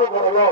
শুরু করলো।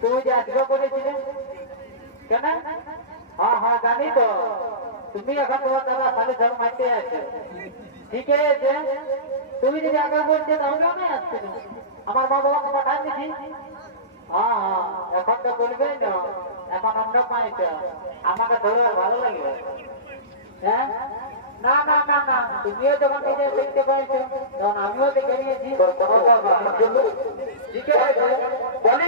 তুমি যে আজকে করেছিলে কেন? হ্যাঁ হ্যাঁ জানি তো, তুমি এখন তোমার দাদা সালে ঝড় মারতে আছে, ঠিক আছে? তুমি যদি আগে বলছে তাহলেও নাই আসছে, আমার মা বাবাকে পাঠান দিছি। হ্যাঁ হ্যাঁ এখন তো বলবেই না, এখন অন্য পাইছে আমাকে ধরে ভালো লাগবে। হ্যাঁ না না না না, তুমিও যখন নিজে দেখতে পাইছো তখন আমিও দেখে নিয়েছি। ঠিক আছে বলি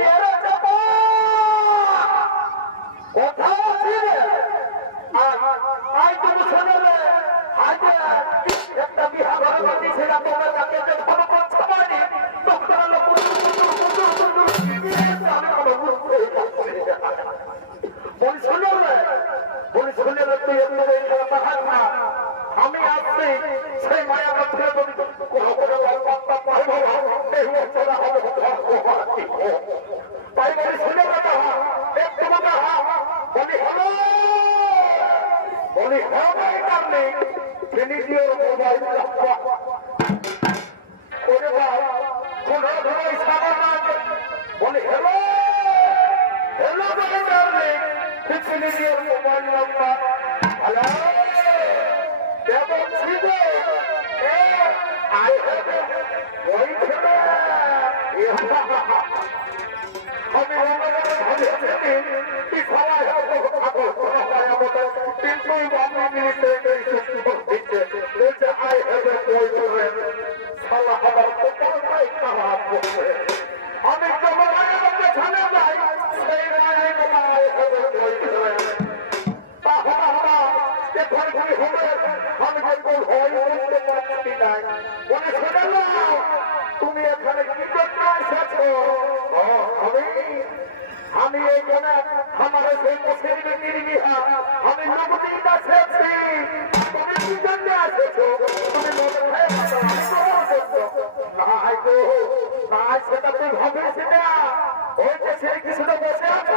আমি আসছি সেই মায়া মধ্যে তাই বলি শুনে একটু বলি হলো বলি হ্যাঁ কারণে তিনি দিয়ে মোবাইল করে কোন ধরে সাবান বলি হ্যালো হ্যালো বলে কারণে তিনি দিয়ে মোবাইল নাম্বার হ্যালো আমি তুমি এখানে কি করতে এসেছো? আমি এইখানে আমার সেই মুসলিম বিহা আমি নবদীর কাছে আছি। তুমি কি জন্য এসেছো? তুমি সেটা তুই ভাবিস না, ওই যে সেই কিছুটা বসে আছে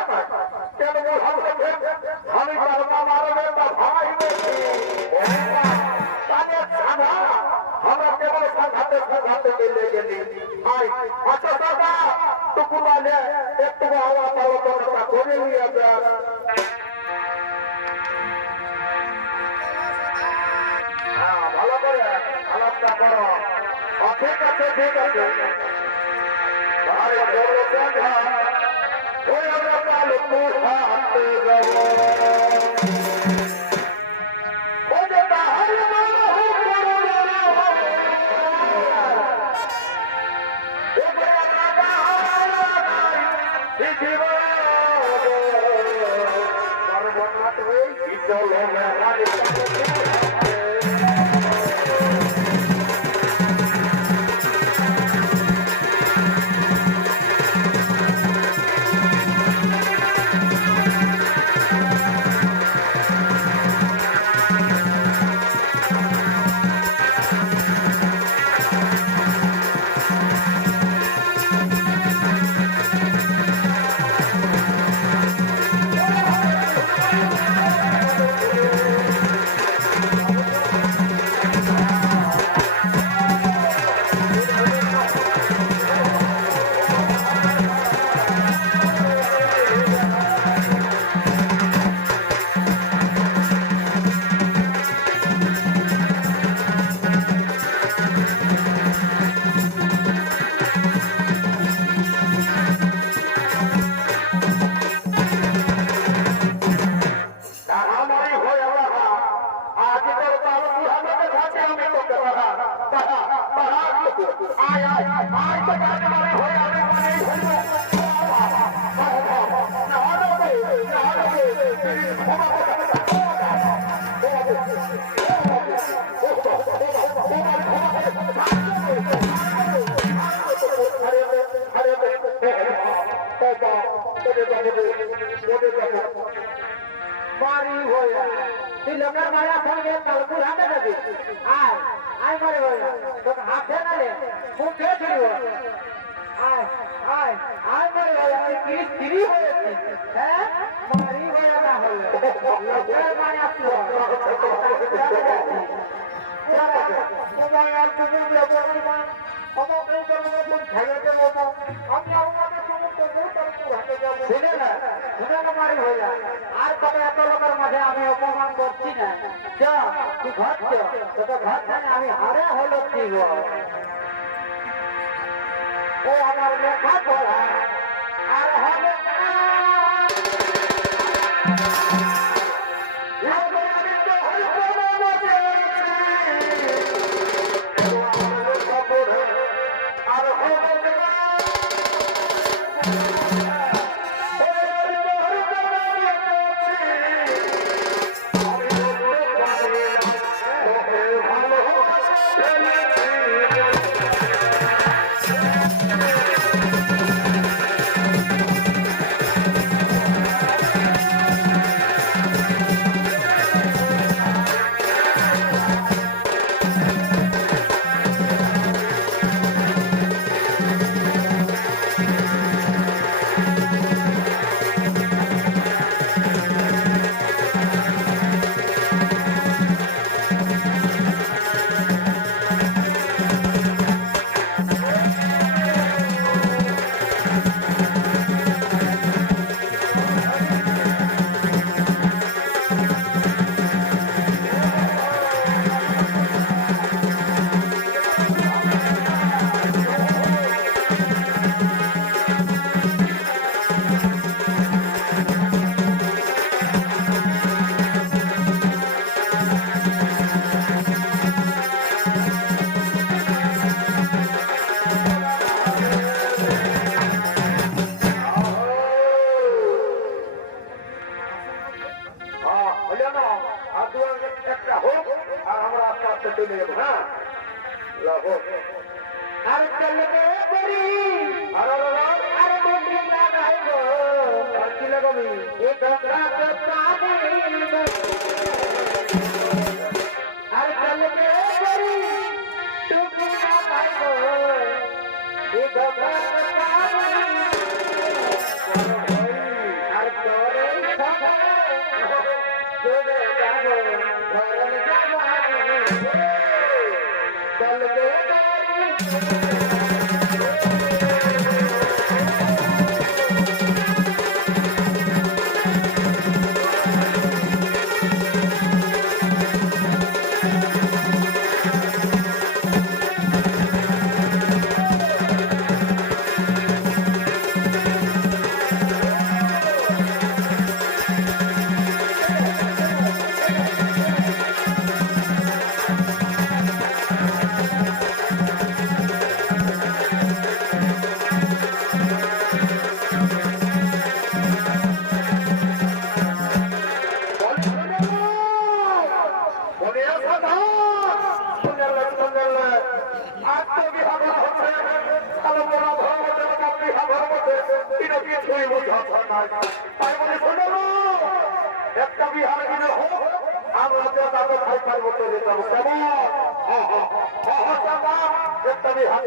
কেন আমি তার মামার ভাই বলছি আমরা কেবল সাধাতে সাধাতে মিলে গেলি। আচ্ছা দাদা টুকু মানে একটু আওয়াজ আলোচনা করে নিয়ে যান। হ্যাঁ ভালো করে আলাপটা করো। ঠিক আছে ঠিক আছে। আরে আমরা লোক হাতে যাবো আয় আয় আয় তো গান মারে হয়ে আমি মানে হইল বাড়ি হয়ে তুই লোকের মারা সঙ্গে কালকুর হাতে যাবি আয় আয় মারে হয়ে তোকে হাতে না রে মুখে ধরিব আয় আয় আয় মারে হয়ে আমি কি স্ত্রী হয়েছি হ্যাঁ বাড়ি হয়ে না হয়ে লোকের মারা আসলো তোমার আর তুমি ব্যবহার আমাকে করবো ছেলেকে বলবো আমি আমাদের সমস্ত হাতে যাবো শুনে না মারি হয়ে যায় আর তবে এত লোকের মাঝে আমি অপমান করছি না তুই ঘর তোকে ঘর থেকে আমি হারে হলো দিব ও আমার লেখা পড়া আর হবে আর চলে করি আর বন্ধু লাগাইব আর কি লাগাবি এই রাত পানি আর চলে করি তুমি না পাইব এই রাত পানি আর তোরে চলে যাব ঘরে যাব চলে একটা বিহার কিনে হোক আমরা তাকে খাই পারবো চলে যাবো কেমন একটা বিহার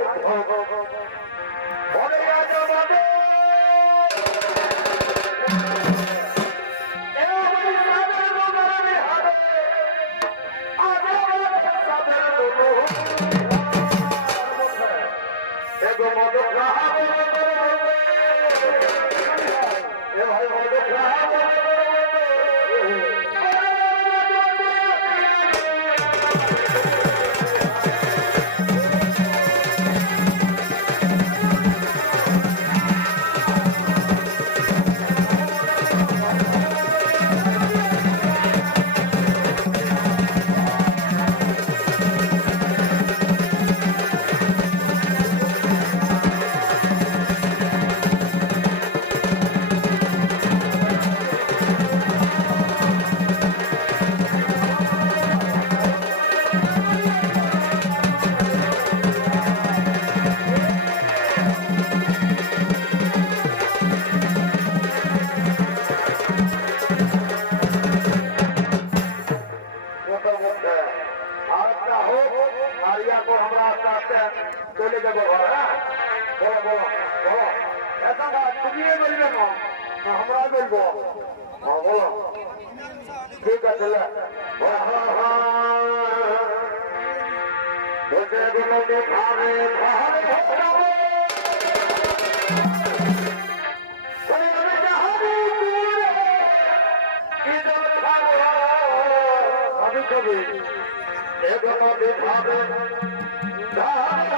বলো বলো বলো এখন তুমি বলবে না আমরা বলবো বলো ঠিক আছে নদী ধারে ধারে কবি এক নদী ধারে ভালো